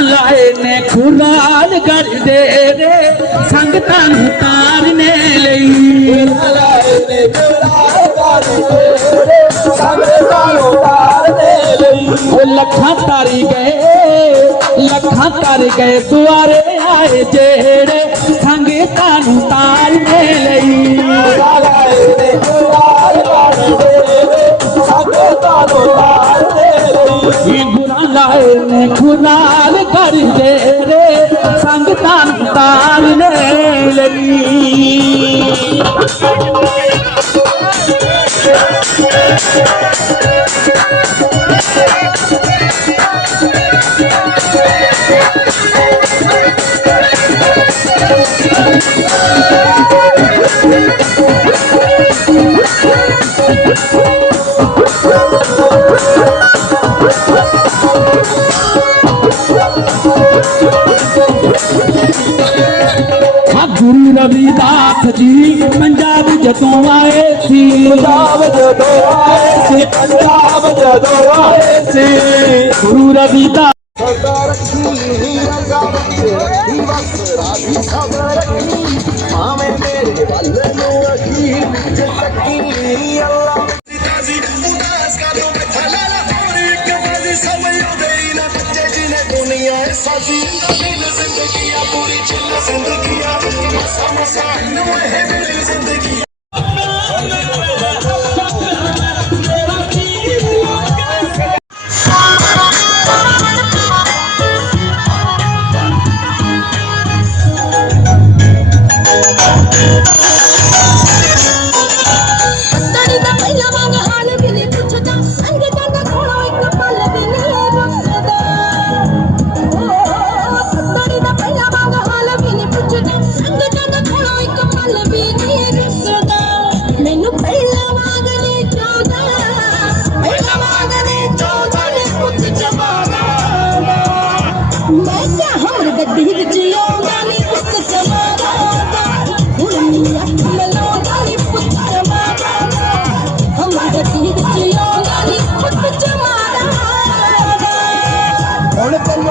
लाए ने कर लखा तारी गए ਅੱਖਾਂ ਕਰ ਗਏ ਦੁਆਰੇ ਆਏ ਜਿਹੜੇ ਸੰਗੇ ਤਾਨੂੰ ਤਾਲ ਨੇ ਲਈ ਗੁਰਾਂ ਲਾਏ ਨੇ ਖੁਨਾਲ ਕਰ ਜਿਹੜੇ ਸੰਗ ਤਾਨੂੰ ਤਾਲ ਨੇ ਲਈ गुरु रविदास जी पंजाब जदों आए सी पंजाब जदों आए सी पंजाब जदों आए सी गुरु रविदास ज़िंदगी। पूरी चिल्ला ज़िंदगी मसा मसा है ज़िंदगी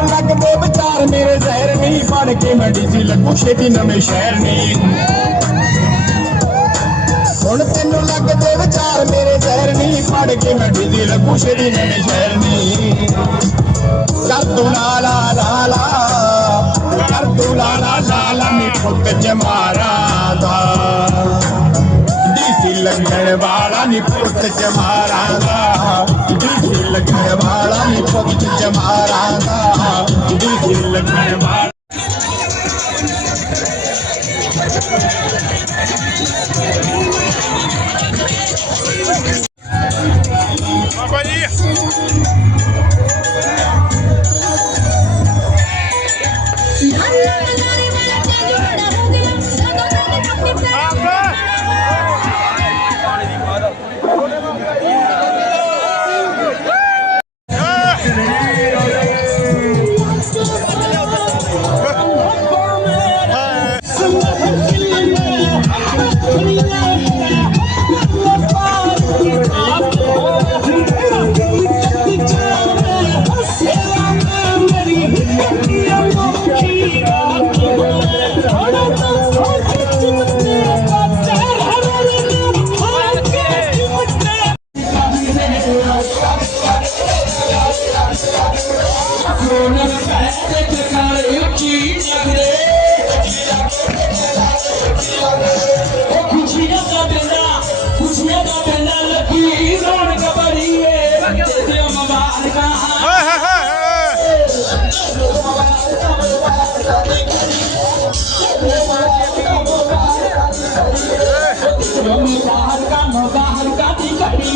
ਹੁਣ ਤੈਨੂੰ ਲੱਗਦੇ ਵਿਚਾਰ ਮੇਰੇ ਜ਼ਹਿਰ ਨਹੀਂ ਬਣ ਕੇ ਮੈਂ ਡੀਜੀ ਲੱਗੂ, ਛੇਤੀ ਨਵੇਂ ਸ਼ਹਿਰ ਨਹੀਂ ਹੁਣ ਤੈਨੂੰ ਲੱਗਦੇ ਵਿਚਾਰ ਮੇਰੇ ਜ਼ਹਿਰ ਨਹੀਂ ਪੜ ਕੇ ਮੈਂ ਡੀਜੀ ਲੱਗੂ, ਛੇਤੀ ਨਵੇਂ ਸ਼ਹਿਰ ਨਹੀਂ ਕਰ ਤੂੰ ਲਾ ਲਾ ਲਾ ਲਾ। ਕਰ ਤੂੰ ਲਾ ਲਾ ਲਾ ਲਾ ਨੀ ਪੁੱਤ ਜਮਾਰਾ ਦਾ लगने वाला नी पुत जमारांदा दिलि लॻण वारा नी पुत जमारांदा दिलि लॻण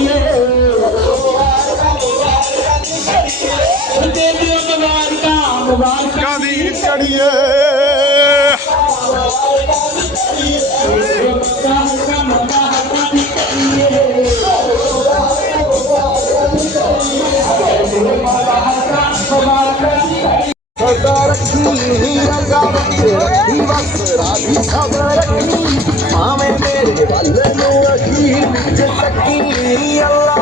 Yeah. ਰਾਦੀ ਖਬਰ ਰੱਖੀ ਭਾਵੇਂ ਮੇਰੇ ਵੱਲ ਨੂੰ ਅਖੀਰ ਜੇ ਤੱਕੀ ਅੱਲਾ।